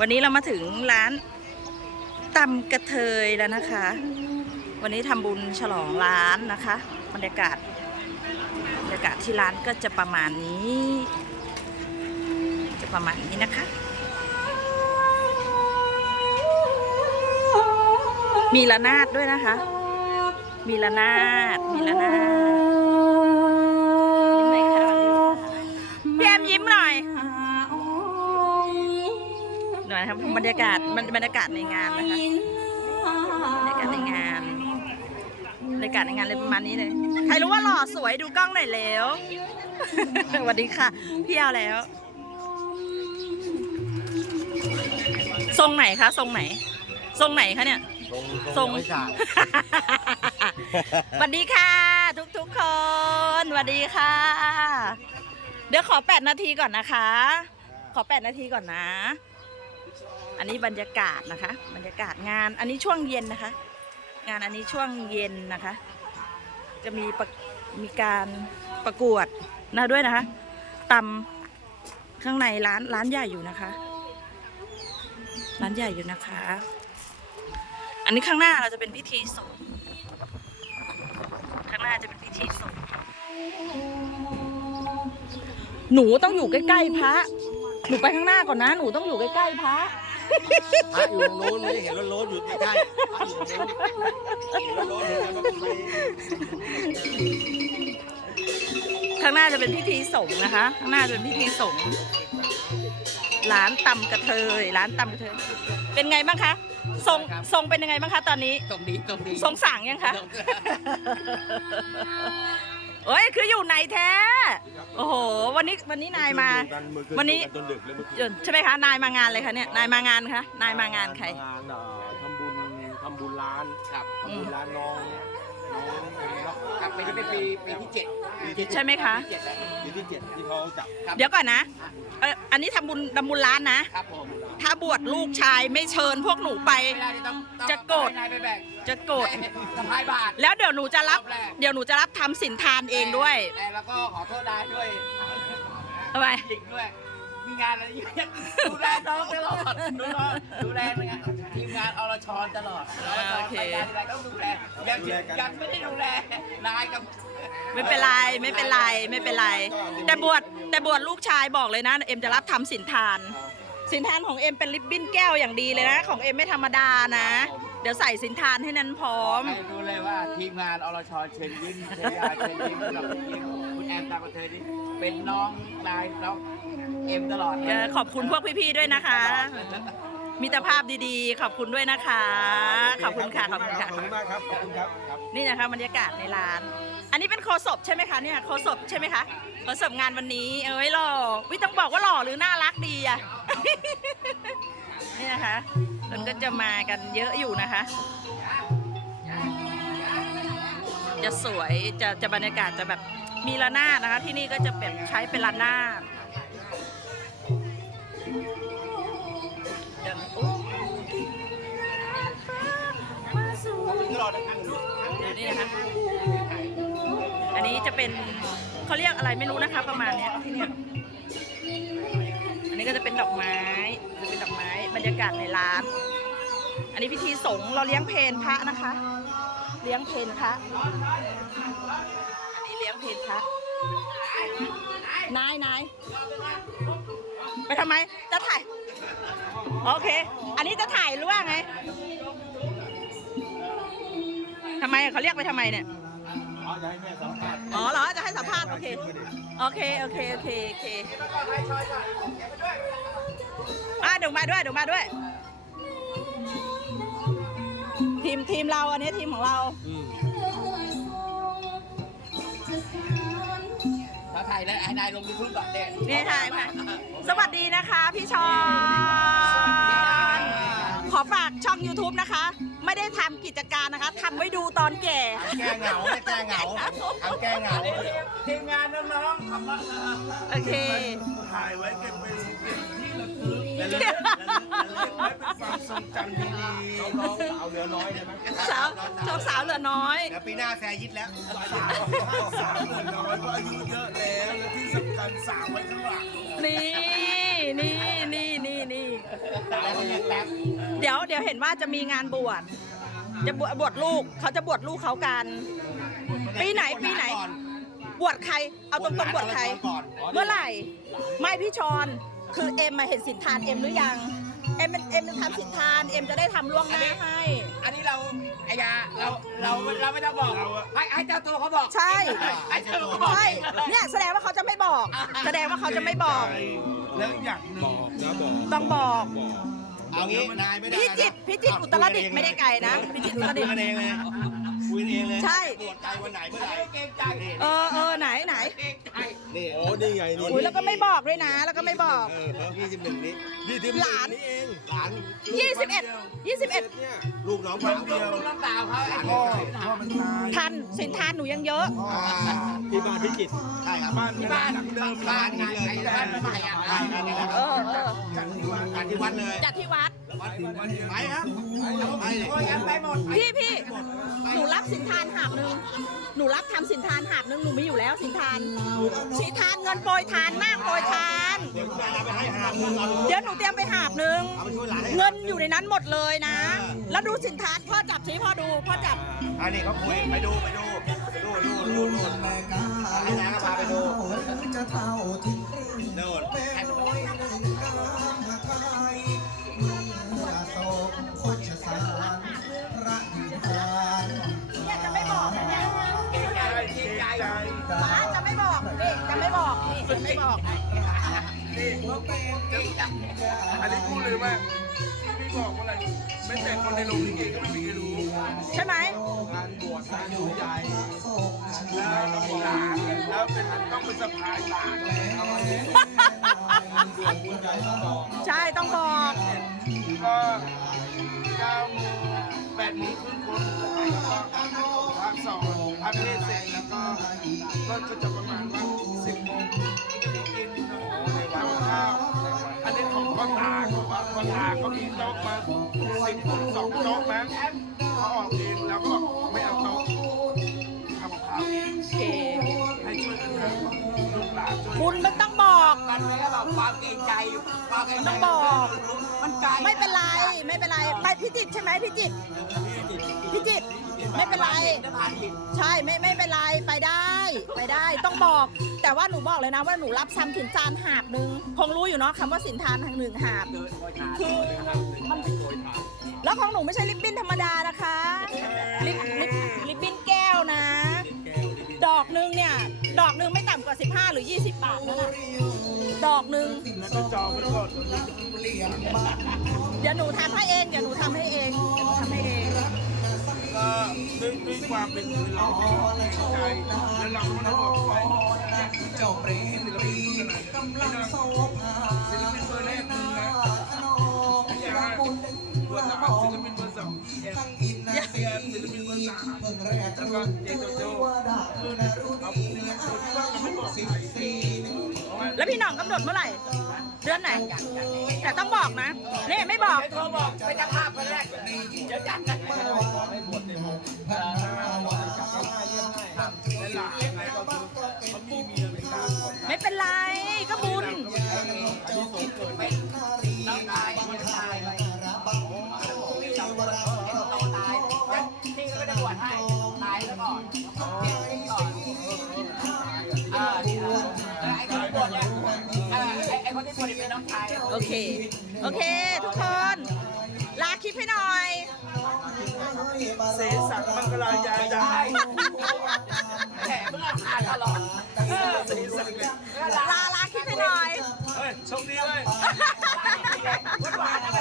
วันนี้เรามาถึงร้านตำกระเทยแล้วนะคะ วันนี้ทำบุญฉลองร้านนะคะบรรยากาศบรรยากาศที่ร้านก็จะประมาณนี้ จะประมาณนี้นะคะ มีระนาดด้วยนะคะ มีระนาดมีระนาด น่อยครับบรรยากาศบรรบรรยากาศในงานนะคะบรรยากาศในงานบรรยากาศในงานเลยประมาณนี้เลยใครรู้ว่าหล่อสวยดูกล้องหน่อยแล้วสวัสดีค่ะพี่เอาแล้ว ทรงไหนคะทรงไหน ทรงไหนคะเนี่ยทรงไม่จ่ายสวัสดีค่ะ ทุกทุกๆคนสวัสดีค่ะ เดี๋ยวขอแปดนาทีก่อนนะคะ ขอแปดนาทีก่อนนะ อันนี้บรรยากาศนะคะ บรรยากาศงานอันนี้ช่วงเย็นนะคะ งานอันนี้ช่วงเย็นนะคะ จะมีะมีการประกวดนะด้วยนะคะตำข้างในร้านร้านใหญ่อยู่นะคะ ร้านใหญ่อยู่นะคะ อันนี้ข้างหน้าเราจะเป็นพิธีสงฆ์ข้างหน้าจะเป็นพิธีสงฆ์หนูต้องอยู่ใกล้ๆพระ หนูไปข้างหน้าก่อนนะ หนูต้องอยู่ใกล้ๆพระ พระอยู่ตรงนู้นไม่ได้เห็นรถรถอยู่ใกล้ๆพระอยู่ตรงนู้นเห็นรถรถอยู่แล้วก็ไปข้างหน้าจะเป็นพิธีสงฆ์นะคะ ข้างหน้าจะเป็นพิธีสงฆ์ร้านตำกระเทย ร้านตำกระเทย เป็นไงบ้างคะทรงทรงเป็นยังไงบ้างคะตอนนี้ ตรงนี้ตรงนี้ทรงสั่งยังคะ เอ้ยคืออยู่ไหนแท้ โอ้โห วันนี้วันนี้นายมา วันนี้จนดึกเลยเมื่อคืนใช่ไหมคะ นายมางานเลยคะเนี่ย นายมางานคะ นายมางานใคร งานเอ่อทำบุญทำบุญร้านครับทำบุญร้านน้องน้องเอ็มล็อก ครับปีนี้เป็นปีปีที่เจ็ดปีที่ใช่ไหมคะเจ็ดแล้วปีที่เจ็ดที่เขาจับเดี๋ยวก่อนนะเอออันนี้ทำบุญทำบุญร้านนะ ครับผมถ้าบวชลูกชายไม่เชิญพวกหนูไป ไม่ได้ต้องต้องจะโกรธต้องให้นายไปแบกจะโกรธสะพายบาท แล้วเดี๋ยวหนูจะรับ รอบแรก เดี๋ยวหนูจะรับทำสินทานเองด้วยแต่แล้วก็ขอโทษได้ด้วยทำไมหญิงด้วย มีงานอะไรเยอะดูแลน้องตลอดดูแลดูแลงานทีมงานอรชรตลอดอรชรโอเคไปงานอะไรต้องดูแลยังยังไม่ได้ดูแลนายกับไม่เป็นไรไม่เป็นไรไม่เป็นไร แต่บวชแต่บวชลูกชายบอกเลยนะ เอ็มจะรับทำสินทาน สินทานของเอ็มเป็นลิปบิ้นแก้วอย่างดีเลยนะ ของเอ็มไม่ธรรมดานะ เดี๋ยวใส่สินทานให้นั้นพร้อม ให้ดูเลยว่าทีมงานอรชรเชิญยิ้มเชยาเชิญยิ้มกับยิ้มคุณ แอมตามกันเธอนี่เป็นน้องนายน้องเอ็มตลอดเลยก็ขอบคุณพวกพี่ๆด้วยนะคะ มิตรภาพดีๆ ขอบคุณด้วยนะคะ ขอบคุณค่ะขอบคุณค่ะ ขอบคุณมากครับ ขอบคุณครับครับ นี่นะคะบรรยากาศในร้าน อันนี้เป็นโคศพใช่ไหมคะเนี่ยโคศพใช่ไหมคะโคศพงานวันนี้ เอ้ยหล่อวิต้องบอกว่าหล่อหรือน่ารักดีอะ นี่นะคะคนก็จะมากันเยอะอยู่นะคะ จะสวยจะจะบรรยากาศจะแบบ มีระนาดนะคะ ที่นี่ก็จะแบบใช้เป็นระนาดเดี๋ยวนะอุ๊ยนี่นะคะ อันนี้จะเป็นเขาเรียกอะไรไม่รู้นะคะ ประมาณเนี้ยที่เนี่ยอันนี้ก็จะเป็นดอกไม้จะเป็นดอกไม้ บรรยากาศในร้าน อันนี้พิธีสงฆ์เราเลี้ยงเพนพระนะคะ เลี้ยงเพนพระ อันนี้เลี้ยงเพนพระนายนายไปทำไม จะถ่าย โอเค อันนี้จะถ่ายหรือว่าไงทำไมเขาเรียกไปทำไมเนี่ย อ๋อจะให้แม่สัมภาษณ์อ๋อเหรอ จะให้สัมภาษณ์ โอเค โอเค โอเค โอเค โอเคอะเดี๋ยวมาด้วยเดี๋ยวมาด้วย ทีมทีมเราอันนี้ทีมของเราาถ่ายแล้วไอ้นายลงยูทูบก่อนเด็กนี่ถ่ายค่ะสวัสดีนะคะ พี่ชอนข อฝากช่อง YouTube นะคะ ไม่ได้ทำกิจการนะคะทำไว้ดูตอนแก่แก้เหงาไม่แก้เหงาทำแก้เหงาทีมงานน้องๆขับรถนะโอเค ถ่ายไว้เก็บเป็นเป็นที่ระลึกและเก็บไว้เป็นความทรงจำดีน้องสาวเหลือน้อยใช่ไหมสาวชอบสาวเหลือน้อย เดี๋ยวปีหน้าแซยิดแล้วๆสาวสาวเหมือนน้อยก็อายุเยอะแล้วและที่สำคัญสาวไว้ข้างหลังนี่นี่นี่นี่นี่เอแต่เขาเรียกแป๊บเดี๋ยวเดี๋ยวเห็นว่าจะมีงานบวชจะบวชบวชลูกเขาจะบวชลูกเขากัน ปีไหนปีไหนก่อนบวชใคร เอาตรงๆบวชใครก่อนเมื่อไหร่ ไม่พี่ชอนคือเอ็มมาเห็นสินทานเอ็มหรือยังเอ็มเอ็มจะทำสินทานเอ็มจะได้ทำล่วงหน้าให้ อันนี้เราไอ้ยาเราเราเราไม่ต้องบอกให้ให้เจ้าตัวเขาบอกใช่ให้เจ้าตัวเขาบอกใช่เนี่ยแสดงว่าเขาจะไม่บอก แสดงว่าเขาจะไม่บอก แล้วอย่างหนึ่งต้องบอก เอางี้นายไม่ได้พี่จิตรพี่จิตรอุตรดิตถ์ไม่ได้ไกลนะพี่จิตรอุตรดิคุตยถ์ กันเองเลย คุยกันเองเลยใช่ ปวดใจวันไหนเมื่อไหร่เกรงใจเออเออไหนไหนเกรงใจนี่โอ้นี่ไงนี่อุ้ยแล้วก็ไม่บอกด้วยนะ แล้วก็ไม่บอกเออยี่สิบหนึ่งนี้นี่ที่หลาน นี่เองหลาน21 21 เนี่ยลูกน้องลูสากวลูกลูกน้องสาวเขาไอ้พ่อพ่อพ่อมันตายทันสินทานหนูยังเยอะ อ่าที่บ้านพิจิตรใช่ครับบ้านที่บ้านหลังเดิมบ้านไงไอ้บ้านใหม่อะใช่ครับนี่ครับเออเออกันที่วัดการที่วัดเลยจัดที่วัดวัดไปครับไปเลยโอ้ยกันไปหมดพี่พี่หนูรับ สินทานหาบหนึ่งหนูรับทำสินทานหาบหนึ่งหนูมีอยู่แล้วสินทานสินทานเงินโปรยทานนาคโปรยทาน เดี๋ยวไปให้หาเงินเอาเดี๋ยวหนูเตรียมไปหาบหนึ่งเงินอยู่ในนั้นหมดเลยนะ แล้วดูสินทานพ่อจับสิพ่อดูพ่อจับอันนี้เขาคุยไปดูไปดูดูดูดูดูให้นายก็พาไปดูโน่ บอกนี่จะไม่บอกนี่เกรงใจอันนี้พูดเลยว่าพี่บอกว่าอะไรไม่แต่คนในโรงลิเกก็ไม่มีใครรู้ใช่ไหมงานบวชงานใหญ่แล้วหลานแล้วเป็นต้องเป็นสะพายหลานเลยเอาไว้ใช่ต้องบอกก็เก้าโมงแปดโมงครึ่งคนแล้วก็พักสองพักเทศเสร็จแล้วก็ก็จะประมาณว่าสิบโมง นี้ของพ่อตาเขาว่าพ่อตาเขามีโต๊ะมาสิบคนสองโต๊ะมั้งเขาออกเองแล้วก็บอกไม่เอาโต๊ะทำกับข้าวเองโอเคให้ช่วยกันทำลูกหลานช่วยบุญมันต้องบอกกันไว้แล้วแบบความเกรงใจความเกรงใจต้องบอก มันไกลไม่เป็นไร ไม่เป็นไร ไปพิจิตรใช่ไหมพิจิตรพิจิตร ไม่เป็นไร ใช่ไม่ไม่เป็นไรไปได้ไปได้ต้องบอก แต่ว่าหนูบอกเลยนะว่าหนูรับซ้ำสินทานหาบหนึ่งคงรู้อยู่เนาะคำว่าสินทานทางหนึ่งหาบเดินโอยทานคือมันแล้วของหนูไม่ใช่ลิปบิ้นธรรมดานะคะลิปลิปลิปบิ้นแก้วนะ ดอกหนึงเนี่ย ดอกหนึงไม่ต่ำกว่า 15 หรือ 20 บาทนั่นน่ะดอกหนึ่งจองไว้ก่อนเดี๋ยวหนูทำให้เองเดี๋ยวหนูทำให้เองเดี๋ยวหนูทำให้เอง ด้วยด้วยความเป็นมือเราในใจแล้วเราก็ได้บอกไปเจ้าเปรตศิลปินกำลังโซภาศิลปินเบอร์แรกมึงนะพี่ยาเบอร์สามศิลปินเบอร์สองเอ็มเซียศิลปินเบอร์สามแล้วก็เจโจโจเอาพวกนี้โดยที่ว่าเราไม่บอกใครแล้วพี่หน่องกำหนดเมื่อไหร่ เดือนไหน แต่ต้องบอกนะนี่ไม่บอกไอ้โทรบอกไปจับภาพคนแรกเดี๋ยวจัดกันและหลานอะไรก็คือเขา โอเคโอเค ทุกคน ลาคลิปให้หน่อย เสสังมังคลายาจาใช่แหมมึงอ่านตลอดเออเสสังเลยลาลาคลิปให้หน่อย เฮ้ยโชคดีเลย วัน